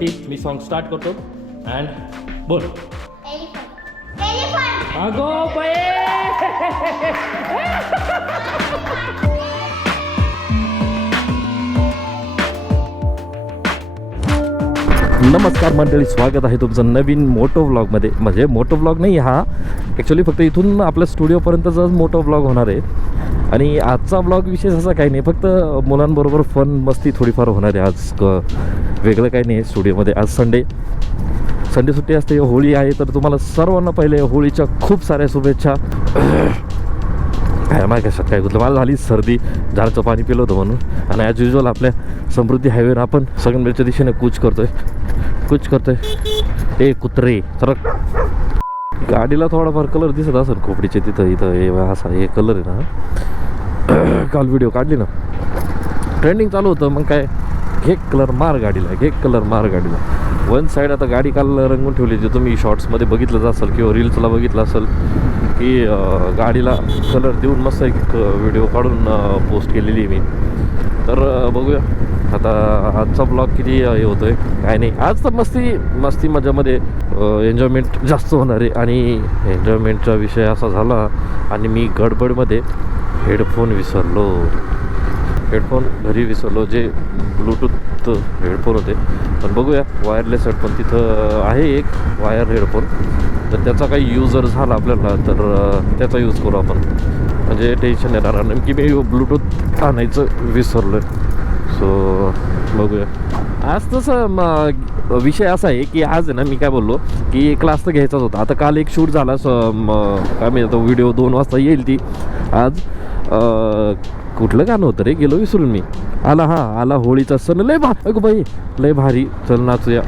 त्याच्यासाठी मी song start करतो and बोल. अगो बाई. नमस्कार मंडळी, स्वागत आहे तुमचं नवीन मोटो व्लॉगमध्ये. म्हणजे मोटो व्लॉग नाही हा, ॲक्च्युली फक्त इथून आपल्या स्टुडिओपर्यंतचाच मोटो व्लॉग होणार आहे. आणि आजचा व्लॉग विशेष असा काही नाही, फक्त मुलांबरोबर फन मस्ती थोडीफार होणार आहे आज. वेगळं काही नाही आहे स्टुडिओमध्ये. आज संडे सुट्टी असते, होळी आहे. तर तुम्हाला सर्वांना पहिले होळीच्या खूप साऱ्या शुभेच्छा. काय माझ्या कशात काय गुतलं, मला झाली सर्दी, झाडाचं पाणी पिलं होतं म्हणून. आणि ॲज युजल आपल्या समृद्धी हायवेवर आपण संगमनेरच्या दिशेने कूच करतोय. ए कुत्रे तर गाडीला थोडाफार कलर दिसत असेल खोपडीचे तिथं इथं हे असा हे कलर आहे ना. काल व्हिडिओ काढली ना, ट्रेंडिंग चालू होतं. मग काय घे कलर मार गाडीला. वन साईड आता गाडी काल रंगून ठेवली. जे तुम्ही शॉर्ट्समध्ये बघितलं असेल किंवा रील्सला बघितलं असेल की गाडीला कलर देऊन मस्त एक व्हिडिओ काढून पोस्ट केलेली आहे मी. तर बघूया आता आजचा ब्लॉग किती हे होतो आहे काय नाही. आज तर मस्ती मजामध्ये एन्जॉयमेंट जास्त होणार आहे. आणि एन्जॉयमेंटचा विषय असा झाला आणि मी गडबडमध्ये हेडफोन घरी विसरलो. जे ब्लूटूथ हेडफोन होते. पण बघूया वायरलेस हेडफोन तिथं आहे एक वायर हेडफोन. तर त्याचा काही यूज जर झाला आपल्याला तर त्याचा यूज करू आपण. म्हणजे टेन्शन येणार नाही की मी ब्लूटूथ आणायचं विसरलो आहे. सो बघूया. आज तसं विषय असा आहे की आज आहे ना, मी काय बोललो की क्लास तर घ्यायचाच होता. आता काल एक शूट झाला काय म्हणतो व्हिडिओ 2 वाजता येईल ती. आज कुठलं गाणं होतं रे, गेलो विसरून मी. आला होळीचा सण लय भारी चल नाचूया.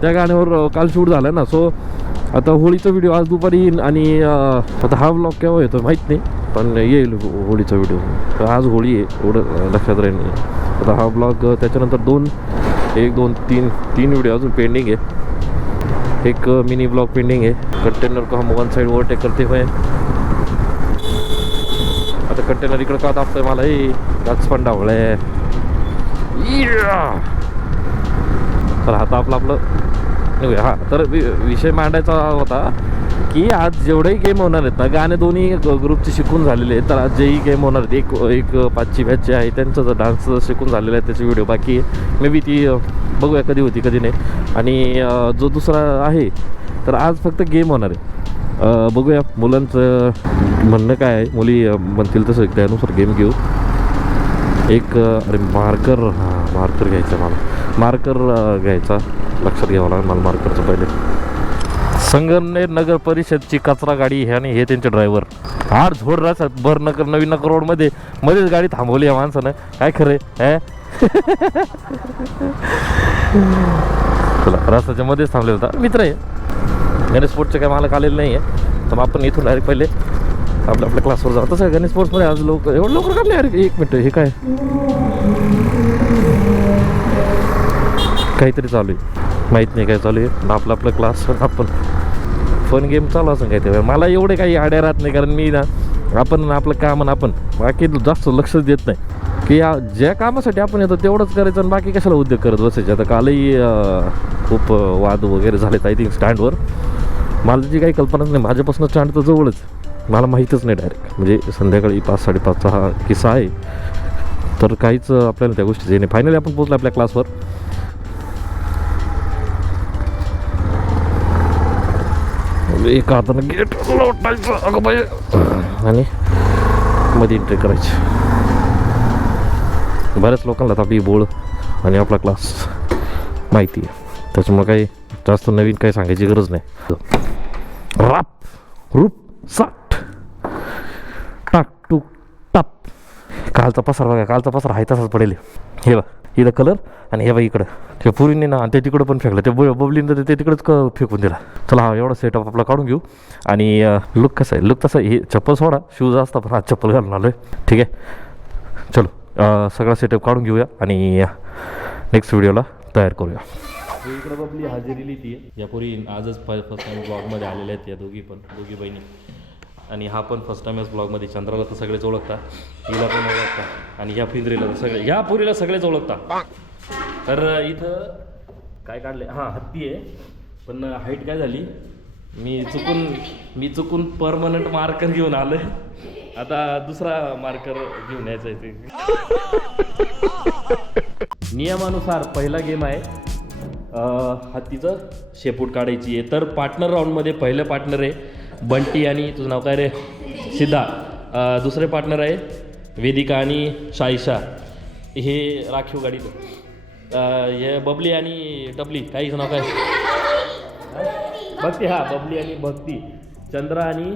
त्या गाण्यावर काल शूट झालं ना. सो आता होळीचा व्हिडिओ आज दुपारी येईल. आणि आता हा व्लॉग केव्हा येतो माहीत नाही, पण येईल होळीचा व्हिडिओ. तर आज होळी आहे एवढं लक्षात राहील. आता हा ब्लॉग त्याच्यानंतर 3 व्हिडिओ अजून पेंडिंग आहे. एक मिनी ब्लॉग पेंडिंग आहे. कंटेनर को हम वन साइड ओव्हरटेक करते हुए. आता कंटेनर इकडं का दाबतोय मला, काच पण डावळय. तर आता आपलं हा तर विषय मांडायचा होता की आज जेवढेही गेम होणार आहेत ना, गाणे दोन्ही ग्रुपचे शिकून झालेले आहेत. तर आज जेही गेम होणार आहेत, एक 5ची बॅचचे आहे त्यांचं जर डान्स शिकून झालेलं आहे त्याची व्हिडिओ बाकी आहे. मे बी ती बघूया कधी होती कधी नाही. आणि जो दुसरा आहे तर आज फक्त गेम होणार आहे. बघूया मुलांचं म्हणणं काय आहे. मुली म्हणतील तसं त्यानुसार गेम घेऊ. एक अरे मार्कर घ्यायचा मला. मार्कर घ्यायचा, लक्षात घ्यावं लागेल मला मार्करचं पहिले. संगमनेर नगर परिषदची कचरा गाडी आणि हे त्यांचे ड्रायव्हर आड झोड राहतात. नवीन नगर रोडमध्ये मध्येच गाडी थांबवली या माणसानं. काय खरं आहे चला, रस्त्याच्या मध्येच थांबले होता. मित्र आहे गणेश स्पोर्ट्सचे काय मला आलेलं नाही आहे. तर आपण इथून डायरेक्ट पहिले आपल्या क्लासवर जाऊ. तसं गणेश स्पोर्ट्समध्ये आज एवढं लवकर काम नाही. अरे 1 मिनटं, हे काय काहीतरी चालू आहे, माहीत नाही काय चालू आहे. आपलं क्लास आपण फन गेम चालू असं काय ते. मला एवढे काही आड्या राहत नाही, कारण मी ना आपण आपलं काम आपण बाकी जास्त लक्षच देत नाही. की ज्या कामासाठी आपण येतो तेवढंच करायचं आणि बाकी कशाला उद्योग करत बसायचे. आता कालही खूप वाद वगैरे झालेत आय थिंक स्टँडवर. मला जी काही कल्पनाच नाही. माझ्यापासून स्टँड तर जवळच, मला माहीतच नाही डायरेक्ट. म्हणजे संध्याकाळी 5-5:30चा हा किस्सा आहे. तर काहीच आपल्याला त्या गोष्टीचं नाही. फायनली आपण पोचलो आपल्या क्लासवर. एक हातानं गेट लोटायचं अगं बाई आणि मध्ये एंट्री करायची. बऱ्याच लोकांना आपली बोळ आणि आपला क्लास माहिती आहे, त्याच्यामुळे काही जास्त नवीन काही सांगायची गरज नाही. रूप साठ टाक टूक टाप. कालचा पसार बघा, कालचा पसार आहे तसाच पडेल. हे बघ इथं कलर आणि हे बघ इकडं ते पुरीने ना ते तिकडं पण फेकलं. ते बबलीनं ते तिकडंच फेकून दिला. चला हा एवढा सेटअप आपला काढून घेऊ. आणि लुक कसं आहे, लुक तसं हे चप्पल सोडा, शूज असता पण आज चप्पल घालून आलो आहे. ठीक आहे चलो सगळा सेटअप काढून घेऊया आणि नेक्स्ट व्हिडिओला तयार करूया. इकडं बबली हजेरी लिहिती आहे. या पोरी आजच फर्स्ट टाईम ब्लॉगमध्ये आलेल्या आहेत या दोघी बहिणी. आणि हा पण फर्स्ट टाइमच ब्लॉगमध्ये. चंद्राला तर सगळेच ओळखता, हिला पण ओळखता आणि ह्या फिंद्रीला तर ह्या पुरीला सगळेच ओळखता. तर इथं काय काढले, हां हत्ती आहे, पण हाईट काय झाली, मी चुकून परमनंट मार्कर घेऊन आलोय, आता दुसरा मार्कर घेऊन यायचा आहे ते. नियमानुसार पहिला गेम आहे हत्तीचं शेपूट काढायची आहे. तर पार्टनर राऊंडमध्ये पहिलं पार्टनर आहे बंटी आणि तुझं नाव काय रे सिद्धा, दुसरे पार्टनर आहे वेदिका आणि शाईशा, हे राखीव गाडीचं, हे बबली आणि टपली, काहीच नाव काय भक्ती, हा बबली आणि भक्ती, चंद्रा आणि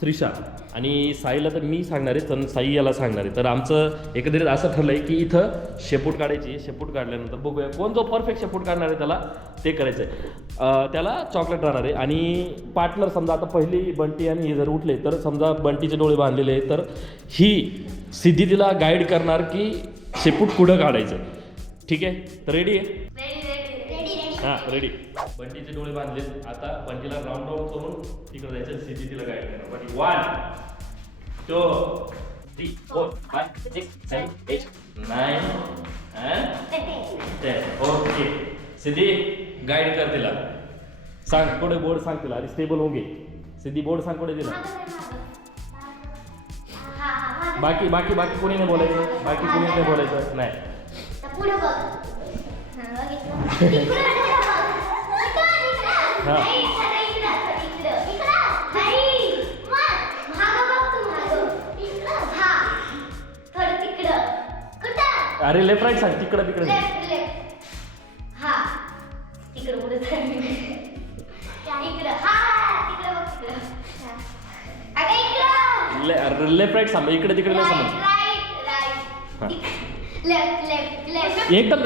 त्रिशा, आणि साईला तर मी सांगणार आहे, तर साई याला सांगणार आहे. तर आमचं एकंदरीत असं ठरलं आहे की इथं शेपूट काढायची, शेपूट काढल्यानंतर बघूया कोण जो परफेक्ट शेपूट काढणार आहे त्याला ते करायचं आहे, त्याला चॉकलेट राहणार आहे. आणि पार्टनर समजा आता पहिली बंटी आणि हे जर उठले तर समजा बंटीचे डोळे बांधलेले आहे, तर ही सिद्धी तिला गाईड करणार की शेपूट कुठं काढायचं. ठीक आहे, तर रेडी आहे? हां रेडी. बंटीचे डोळे बांधले, आता बंटीला राऊंड करून तिकडे जायचं, सिद्धी तिला गाईड करणार. Bunty 1 2 3 4 5 6 7 8 9 and 10. Okay, Siddhi guide कर तिला, सांग थोडे बोर्ड सांग तिला, आणि स्टेबल होऊन घे. सिद्धी बोर्ड सांग कुठे तिला. बाकी बाकी बाकी कोणी नाही बोलायचं, बाकी कोणी नाही बोलायचं नाही. अरे लेफ्ट राईट सांग, तिकडं तिकडे लेफ्ट राईट सांग, इकडे तिकडे नाही समज.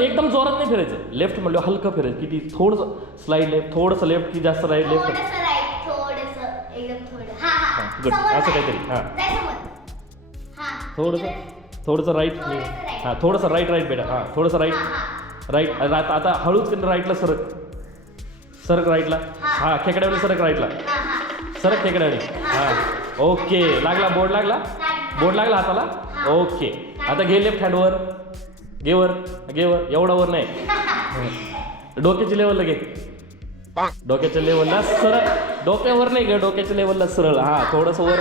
एकदम जोरात नाही फिरायचं, लेफ्ट म्हणलं हलकं फिरायचं, किती थोडंसं स्लाइड लेफ्ट, थोडंसं लेफ्ट की जास्त राईट लेफ्ट, गुड असं काहीतरी. हां थोडंसं राईट, हां थोडंसं राईट बेटा, हां थोडंसं राईट आता हळूच की राईटला सरक राईटला, हां खेकड्यावली सरक राईटला, सरक खेकड्यावली, हां ओके. लागला बोर्ड लागला हाताला, ओके. आता घे लेफ्ट हँडवर, घे वर एवढा वर नाही, डोक्याच्या लेवलला घे, डोक्याच्या लेवलला सरळ, डोक्यावर नाही घे, डोक्याच्या लेवलला सरळ, हां थोडंसं वर,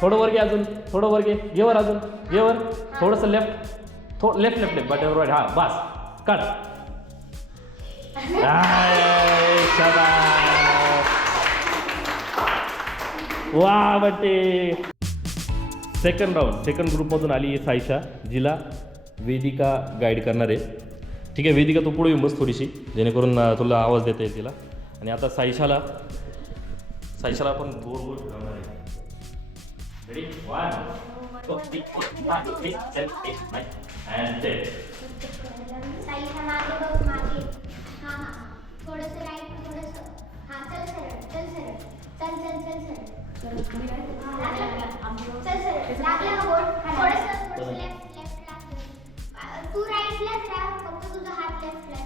थोडं वर घे, अजून थोडं वर घे वर, अजून घे वर, थोडंसं लेफ्ट लेफ्ट बट राईट, हां बस काढ. वा बटे. सेकंड ग्रुपमधून आली आहे साईशा, जिला वेदिका गाईड करणार आहे. ठीक आहे वेदिका, तू पुढे येऊन बस थोडीशी, जेणेकरून तुला आवाज देता येईल तिला. आणि आता साईशाला आपण गोल फिरवणार आहे. Ready 1 2 3 4 5 6 7 8 9 and 10. साईशा मागे हां थोडंसं राईट, थोडंसं हां चल सरळ लागलं का बोर्ड, थोडंसं लेफ्ट लागतं, तू राईटलाच राहा, फक्त तुझा हात लेफ्टला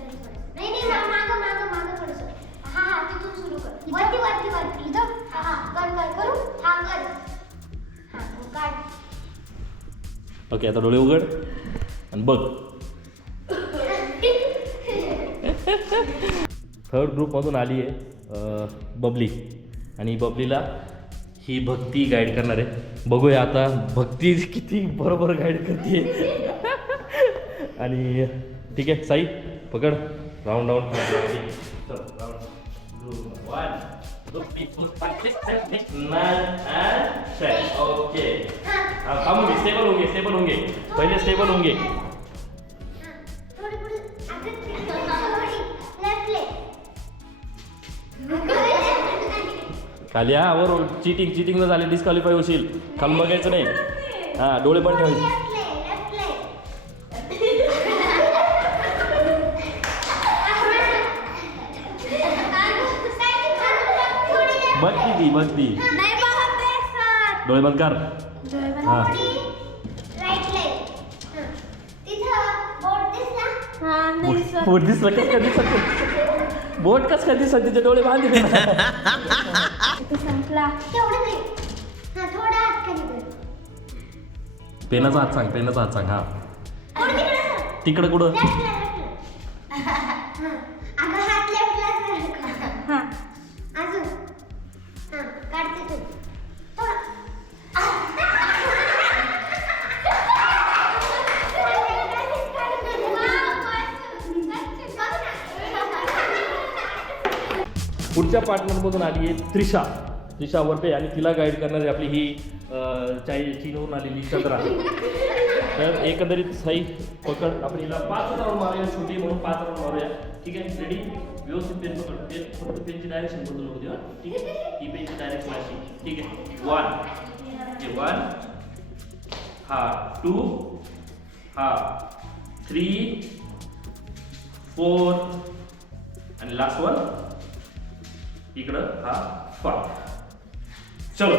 नाही मागं थोडंसं, हां तिथून सुरू कर, वरती इथं, हां करू, हां कर, हां काढ. ओके, आता डोळे उघड आणि बघ. थर्ड ग्रुपमधून आली आहे बबली, आणि बबलीला ही भक्ती गाईड करणार आहे. बघूया आता भक्ती किती बरोबर गाईड करते. आणि ठीक आहे साई पकड, राऊंड 1 2 3 4 5 6 7 8 9 and 10. ओके, थांबून घे, स्टेबल होऊन घे, पहिले स्टेबल होऊन घे. खाली हा वर, चिटिंग झाली, डिस्क्वालिफाय होशील, खाली बघायचं नाही. हां डोळे पण ठेवायचे. बघ ती डोळे बंद कर. हां बोट दिसलं, कसं काय दिसत, बोट कसं काय दिसत, तिचे डोळे बांधले. पेनाचा हात सांग, हां तिकडं कुठं, हां अगं हात लेफ्टलाच हां अजून हां काढते तू पुढच्या पार्टनरमधून आली आहे त्रिशा. त्रिशा वरपे आणि तिला गाईड करणारी आपली ही चीनवरून आलेली चंद्रा. तर एकंदरीत साई पकड आपण हिला 5 राऊंड मारूया, छोटी म्हणून 5 राऊंड मारूया. ठीक आहे, रेडी? व्यवस्थित पेन पकड. पेन फक्त पेनची डायरेक्शन बदलू नको देवा. ठीक आहे, ही पेनची डायरेक्शन अशी. ठीक आहे, 1 हा 2 हा 3 4 आणि लास्ट वन इकडं हा 5. चलो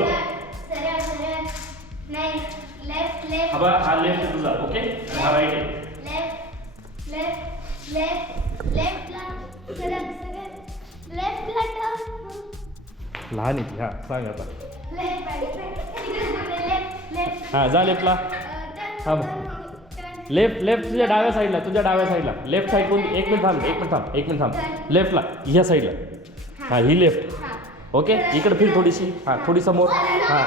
नाही लेफ्ट लेफ्ट हा लेफ्ट तुझा. ओके, हा राईट आहे. लेफ्ट लेफ्ट लेफ्ट लेफ्टला सरक सरक लेफ्टला टर्न लहान आहे ती. हा सांग आता. लेफ्ट लेफ्ट हा जा लेफ्टला. हा लेफ्ट तुझ्या डाव्या साईडला, तुझ्या डाव्या साईडला. लेफ्ट साईड कोणती? एक मिनिट थांब. लेफ्टला ह्या साईडला. हा ही लेफ्ट. ओके, इकडे फिर थोडीशी. हा थोडी समोर. हा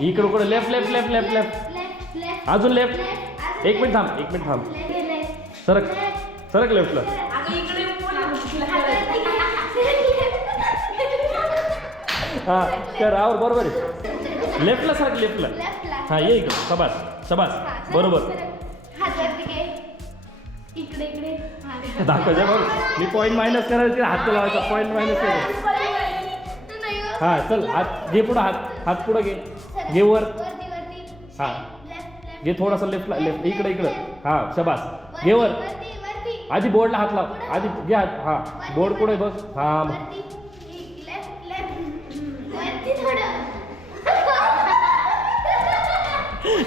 इकडे कुठे? लेफ्ट अजून लेफ्ट. एक मिनिट थांब. सरक लेफ्टला. हा कर आवर बरोबर आहे. लेफ्टला सरक लेफ्टला. हा ये इकडे. शबास बरोबर. दाखवायचं बरोबर. मी पॉईंट मायनस करायला तिला हात लावायचा. पॉईंट मायनस करायचा. हा चल हात घे पुढं. हात पुढं घे वर. हा घे थोडासा लेफ्टला. इकडे. हा शबास. घे वर. आधी बोर्डला हात लाव. आधी घे हात. हा बोर्ड पुढे बघ. हा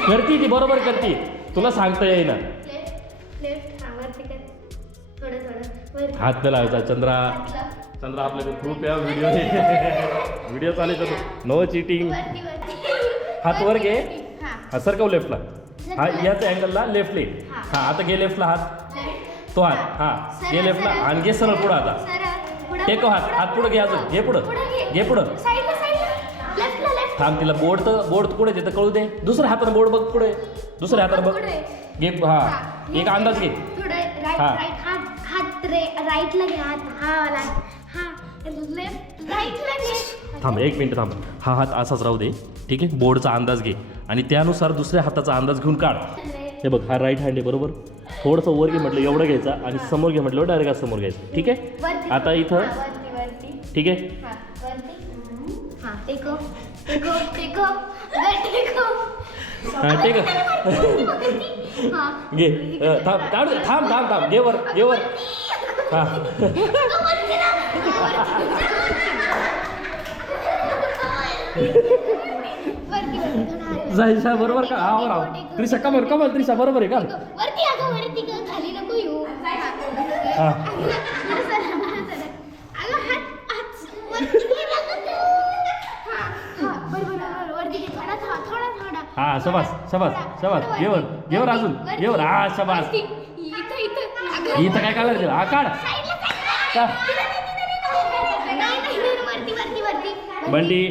करती ती बरोबर करती. तुला सांगता येईना. हात न लावायचा. चंद्रा आपल्याकडे प्रूफ आहे. व्हिडिओ चालेल. No cheating. हात वर घे. हा सरकव लेफ्टला. हा याच अँगलला लेफ्टले. हा आता घे लेफ्टला हात. तो हात. हा घे लेफ्टला आणि घे सरळ पुढं. आता टेकव हात पुढं घे. अजून घे पुढं. थांब. तिला बोर्ड पुढे देतं कळू दे. दुसऱ्या हातानं बोर्ड बघ पुढे. दुसऱ्या हातानं बघ. घे. हा एक अंदाज घे. हा राईटला घे हात. हा लेफ्ट राईटला घे. थांब एक मिनिट थांब. हा हात असाच राहू दे. ठीक आहे, बोर्डचा अंदाज घे आणि त्यानुसार दुसऱ्या हाताचा अंदाज घेऊन काढ. हे बघ हा राईट हँड आहे बरोबर. थोडंसं वर घे म्हटलं एवढं घ्यायचा आणि समोर घे म्हटलं डायरेक्ट समोर घ्यायचं. ठीक आहे, आता इथं ठीक आहे. हा ठीक आहे. घे. थांब. घे वर. हा जायचा बरोबर का? हा त्रिशा कमल त्रिशा बरोबर आहे का? हा शबास. घेवर अजून घेवर. हा शबास. इथं काय काढायचं? हा काढ. बंटी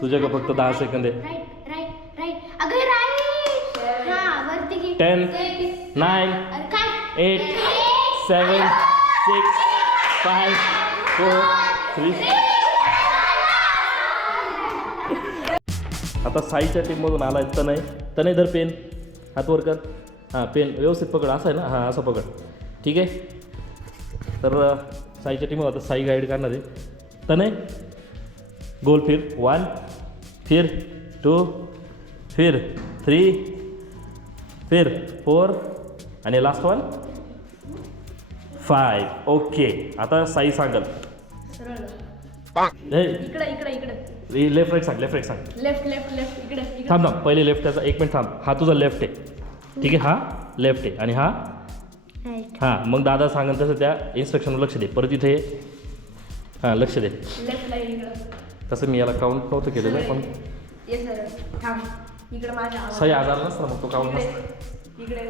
तुझ्याकडे फक्त 10 सेकंद आहे. 10 9 8 7 6 5 4 3. आता साईच्या टीममधून आलाय तनय धर पेन. हात वर कर. हां पेन व्यवस्थित पकड. असं आहे ना? हां असं पकड. ठीक आहे. तर साईच्या टीमवर आता साई गाईड करणार आहे. तनय गोल फिर. 1 फिर 2 फिर 3 फिर 4 आणि लास्ट वन 5. ओके, आता साई सांगल. लेफ्ट राईट सांग. लेफ्ट इकडे. थांब पहिले लेफ्ट त्याचा. एक मिनिट थांब. हा तुझा लेफ्ट आहे. ठीक आहे, हा लेफ्ट आहे आणि हा हां. मग दादा सांगेल तसं त्या इन्स्ट्रक्शनवर लक्ष दे. परत इथे हां लक्ष दे. तसं मी याला काउंट नव्हतं केलेलं पण सही आजार नसतं मग तो काउंट नसतं. इकडे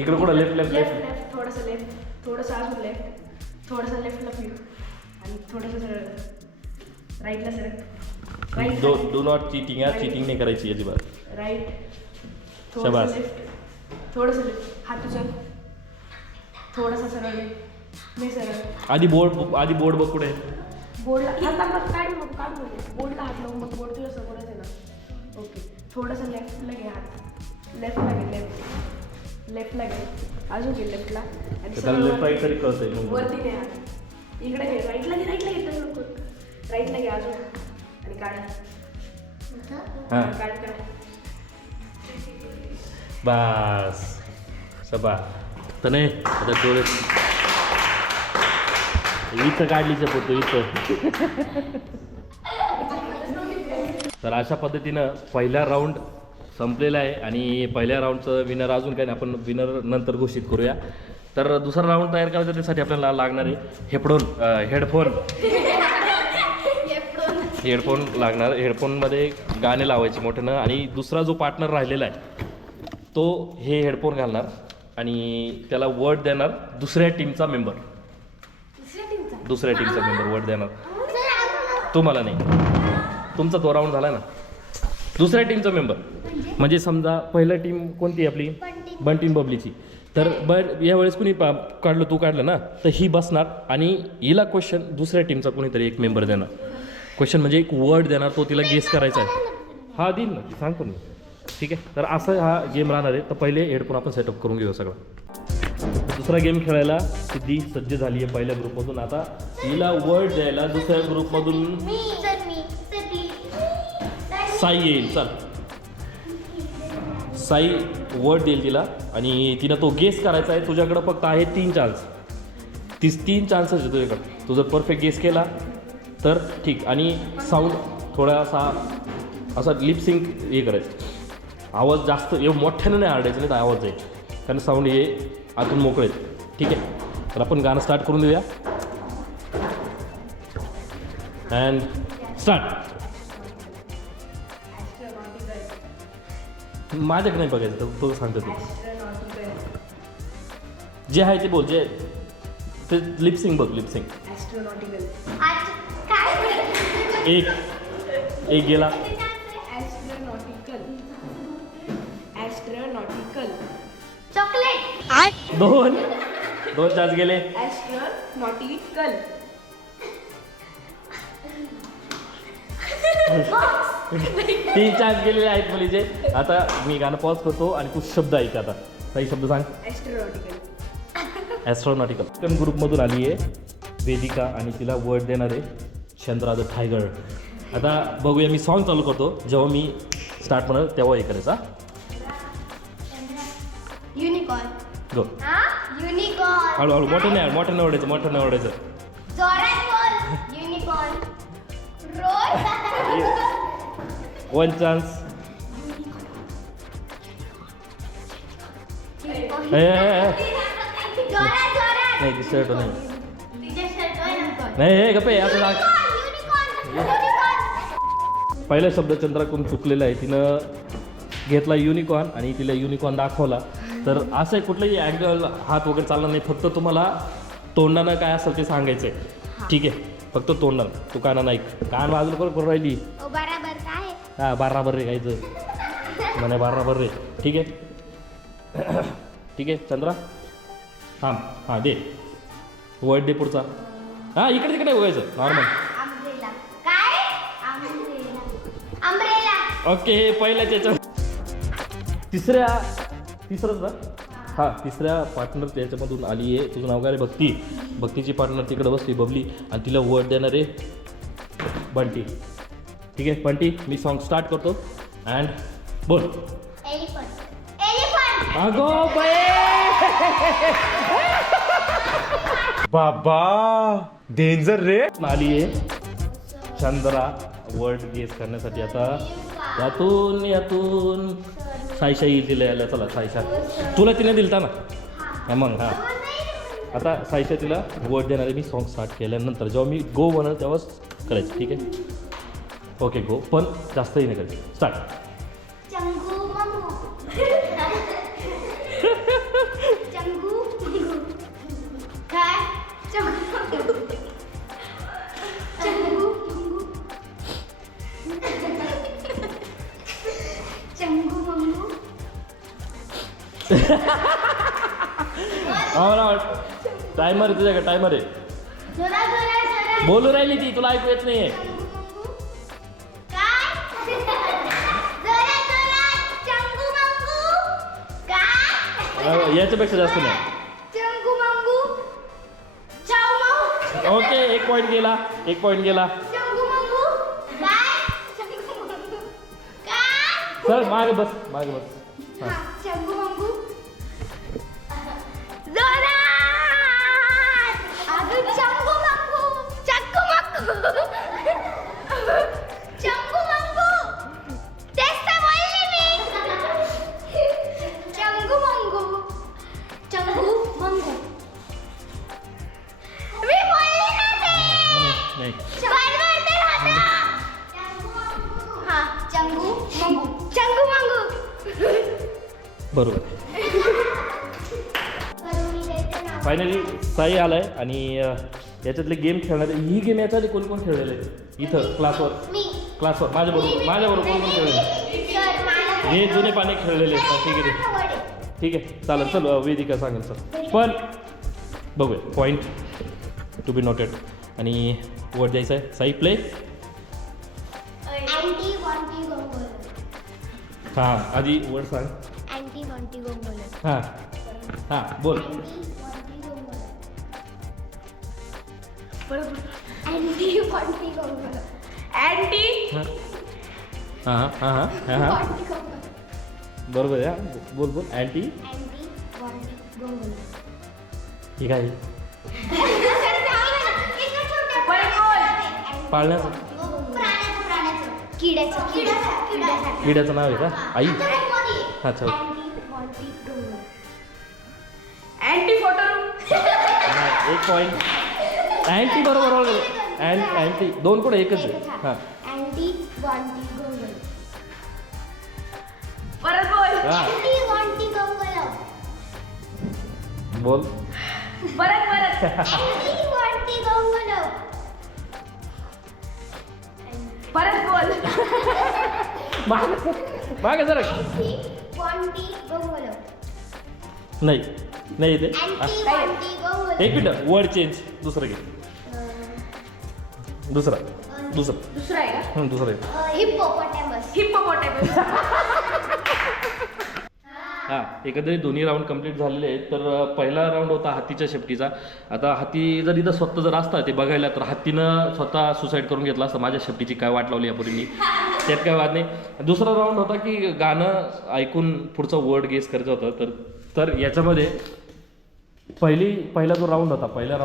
इकडे कुठं left left left left left थोडंसं लेफ्ट थोडंसं अजून लेफ्ट थोडंसं लेफ्टला फिर आणि थोडंसं सरळ राईटला सरळ राईट डू नॉट चिटिंग यार, चिटिंग नाही करायची अजिबात. राईट शाबास. थोडंसं लेफ्ट थोडंसं लेफ्ट हात उचल थोडंसं सरळ नाही सरळ आधी बोर्ड बघ कुठे आहे. बोर्डला हात काढ बोर्डला हात लावून मग बोर्ड तुझ्या समोरच आहे ना. ओके थोडंसं लेफ्टला घे हात लेफ्टला घे लेफ्टला घे अजून घे लेफ्टला आणि त्याला लेफ्ट राईट तरी कळतंय मग. वरती घे हात इकडे घे राईटला घे तर नको राईटला घे अजून आणि काढ हां काढ बस सबा तर नाही आता डोळे इथं काढलीच फोटो इथं. तर अशा पद्धतीनं पहिला राऊंड संपलेला आहे आणि पहिल्या राऊंडचं विनर अजून काही नाही, आपण विनर नंतर घोषित करूया. तर दुसरा राऊंड तयार करायचा त्यासाठी आपल्याला लागणार आहे हेडफोन लागणार. हेडफोनमध्ये गाणे लावायचे मोठ्यानं आणि दुसरा जो पार्टनर राहिलेला आहे तो हे हेडफोन घालणार आणि त्याला वर्ड देणार दुसऱ्या टीमचा मेंबर वर्ड देणार. तुम्हाला नाही, तुमचा तो राऊंड झाला ना. दुसऱ्या टीमचा मेंबर म्हणजे समजा पहिला टीम कोणती आपली बंटी बबलीची. तर यावेळेस कुणी काढलं तू काढलं ना तर ही बसणार आणि हिला क्वेश्चन दुसऱ्या टीमचा कोणीतरी एक मेंबर देणार. क्वेश्चन म्हणजे एक वर्ड देणार, तो तिला गेस करायचा आहे. हा देईन ना, सांगतो मी. ठीक आहे, तर असं हा गेम राहणार आहे. तर पहिले हेडफोन आपण सेटअप करून घेऊ सगळं. दुसरा गेम खेळायला सिद्धी सज्ज झाली आहे पहिल्या ग्रुपमधून. आता हिला वर्ड द्यायला दुसऱ्या ग्रुपमधून साई येईल. चल साई वर्ड देईल तिला आणि तिनं तो गेस करायचा आहे. तुझ्याकडं फक्त आहे 3 चान्स. 3 चान्सेस आहे तुझ्याकडं. तू जर परफेक्ट गेस केला तर ठीक. आणि साऊंड थोडासा असा लिपसिंग हे करायचं. आवाज जास्त मोठ्यानं नाही आरडायचं, नाही तर आवाज जाईल, कारण साऊंड हे आतून मोकळे. ठीक आहे, तर आपण गाणं स्टार्ट करून देऊया. And start. माझ्याकडे नाही बघायचं, तर तो सांगतो तू जे आहे ते बोल. जे ते लिपसिंग बघ, लिपसिंग. एक गेला. चॉकलेट. दोन चान्स गेले. ॲस्ट्रोनॉटिकल. 3 चान्स गेलेले आहेत मुलीचे. आता मी गाणं पॉज करतो आणि तू शब्द ऐक. आता काही शब्द सांग. ॲस्ट्रोनॉटिकल. ग्रुपमधून आली आहे वेदिका आणि तिला वर्ड देणार आहे चंद्रा द टायगर. आता बघूया, मी सॉन्ग चालू करतो. जेव्हा मी स्टार्ट म्हणा तेव्हा हे करायचा. युनिकॉर्न. गो. युनिकॉर्न. हळूहळू. मोठं नाही ओरडायचं. जोरात बोल. युनिकॉर्न. रोज. 1 चान्स. जोरात. नाही ती शर्ट नाही. तिच्या शर्ट नाही हे गप्पे असं सांग. युनिकॉर्न. पहिला शब्द चंद्राकडून चुकलेला आहे. तिनं घेतला युनिकॉर्न आणि तिला युनिकॉर्न दाखवला. तर असं कुठलंही अँगल हात वगैरे चालणार नाही, फक्त तुम्हाला तोंडानं काय असेल ते सांगायचं आहे. ठीक आहे, फक्त तोंडानं. तू कानानं ऐक. कान बाजूला करून राहिली. बराबर काय. हां बराबर रे गायचं म्हणे बराबर रे. ठीक आहे ठीक आहे चंद्रा हां दे वर्ड दे पुढचा. हां इकडे तिकडे बघायचं नॉर्मल. अम्ब्रेला. काय. अम्ब्रेला. ओके पहिल्याच याच्या तिसरंच ना. हां तिसऱ्या पार्टनर त्याच्यामधून आली आहे. तुझं नाव काय रे. भक्तीची पार्टनर तिकडे बसली बबली आणि तिला वर्ड देणार आहे बंटी. ठीक आहे बंटी, मी सॉन्ग स्टार्ट करतो अँड बोल. एलिफंट. अगो बाई. बाबा डेंजर रे. आली आहे चंद्रा वर्ड गेस करण्यासाठी. आता यातून साईशा येईल तिला यायला. चला साईशा तुला तिने दिलता ना मग. हां आता साईशा तिला वर्ड देणार आहे. मी सॉन्ग स्टार्ट केल्यानंतर जेव्हा मी गो म्हणेल तेव्हाच करायचं. ठीक आहे ओके गो, पण जास्तही नाही करायचं. स्टार्ट. चंगू ममू. टायमर तुझ्याकडे टायमर आहे. जोरात जोरात जोरात. बोलू राहिली ती, तुला ऐकू येत नाहीये. काय? जोरात जोरात. चंगू मंगू. काय? याच्यापेक्षा जास्त नाही. चंगू मंगू. चाव माऊ. ओके, एक पॉईंट गेला. चंगू मंगू. काय? चंगू मंगू. काय? चल माग बस. हा, चंगू मंगू. जोरात. अगं चंगू मंगू. चक्कू मंगू. चंगू मंगू. तेच तर बोलले मी. चंगू मंगू. चंगू मंगू. मी बोलले ना ते. नाही. बरोबर तर होतं. हा, चंगू मंगू. चंगू मंगू. बरोबर. फायनली साई आलाय आणि याच्यातले गेम खेळणारे. ही गेम याच्या आधी कोण कोण खेळलेले इथं क्लासवर? मी. माझ्याबरोबर कोण कोण खेळलेले? सर, मला हे जुने पाने खेळलेले आहेत. ठीक आहे ठीक आहे चालेल. चल वेदिका सांगेल सर. पण बघूया पॉईंट टू बी नोटेड. आणि वर्ड द्यायचा आहे. साई प्ले. अँटी वॉन्टी गोंगोल. हां आधी वर्ड सांग. अँटी वॉन्टी गोंगोल. हां हां बोल. अँटी वॉन्टी गोंगोल. परत अँटी वॉन्टी गोंगोल. अँटी हां हां हां हां हां वॉन्टी गोंगोल. बरोबर आहे. बोल बोल. अँटी अँटी वॉन्टी गोंगोल. ठीक आहे. पाळण्याचं प्राण्याचं किड्याचं किड्याचं नाव आहे का? आई. आता अच्छा. अँटी फोटो एक पॉईंट. अँटी बरोबर गेलं. अँटी दोन कुठे एकच आहे. हां अँटी वॉन्टी गोंगोल. परत बोल. हां अँटी वॉन्टी गोंगोल. बोल. परत अँटी वॉन्टी गोंगोल. परत बोल. मागे जरा. अँटी वॉन्टी गोंगोल. नाही नाही येते. अँटी वॉन्टी गोंगोल. एक मिनिट. Word change. दुसरं घे. दुसरा दुसरा आहे का? दुसरं आहे. हिप्पोपोटॅमस. हिप्पोपोटॅमस. हां एकंदरीत दोन्ही राऊंड कंप्लीट झालेले आहेत. तर पहिला राऊंड होता हत्तीच्या शेपटीचा. आता हत्ती जर इथं स्वतः जर असता ते बघायला तर हत्तीनं स्वतः सुसाईड करून घेतला असतं. माझ्या शेपटीची काय वाट लावली यापूर्वी त्यात काय वाद नाही. दुसरा राऊंड होता की गाणं ऐकून पुढचा वर्ड गेस करायचं होतं. तर याच्यामध्ये पहिला जो राऊंड होता पहिल्या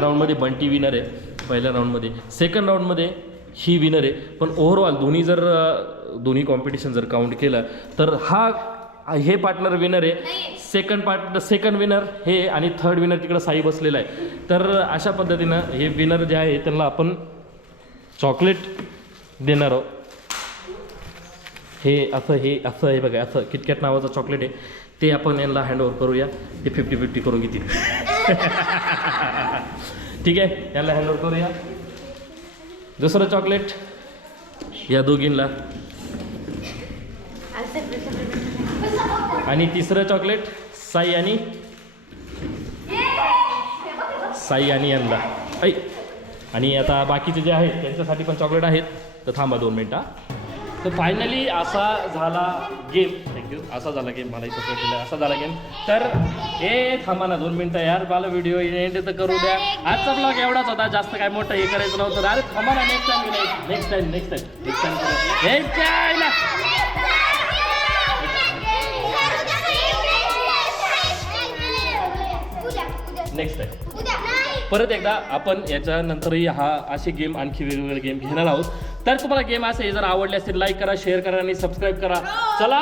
राऊंडमध्ये बंटी विनर आहे पहिल्या राऊंडमध्ये. सेकंड राऊंडमध्ये ही विनर आहे. पण ओव्हरऑल दोन्ही कॉम्पिटिशन जर काउंट केलं तर हे पार्टनर विनर आहे. सेकंड विनर हे आणि थर्ड विनर तिकडं साई बसलेला आहे. तर अशा पद्धतीनं हे विनर जे आहे त्यांना आपण चॉकलेट देणार आहोत. हे असं बघा असं किटकॅट नावाचं चॉकलेट आहे. ते आपण यांना हँडओव्हर करूया. ते 50-50 करून घेतील. ठीक आहे यांना हँडओव्हर करूया. दुसरं चॉकलेट या दोघींना. आणि तिसरं चॉकलेट साई आणि यांना. ऐ आणि आता बाकीचे जे आहेत त्यांच्यासाठी पण चॉकलेट आहेत. तर थांबा 2 मिनटं. तर फायनली असा झाला गेम. थँक्यू. असा झाला गेम. मलाही सपोर्ट केला. असा झाला गेम. तर थांबा ना 2 मिनटं यार. मला व्हिडिओ एंड तर करू द्या. आजचा ब्लॉग एवढाच होता. जास्त काय मोठं हे करायचं नव्हतं. अरे थांबा ना. नेक्स्ट टाइम परत एकदा आपण याच्यानंतरही असे गेम आणखी वेगवेगळे गेम घेणार आहोत. तर तुम्हाला गेम असे जर आवडले असतील लाईक करा, शेअर करा आणि सबस्क्राईब करा. चला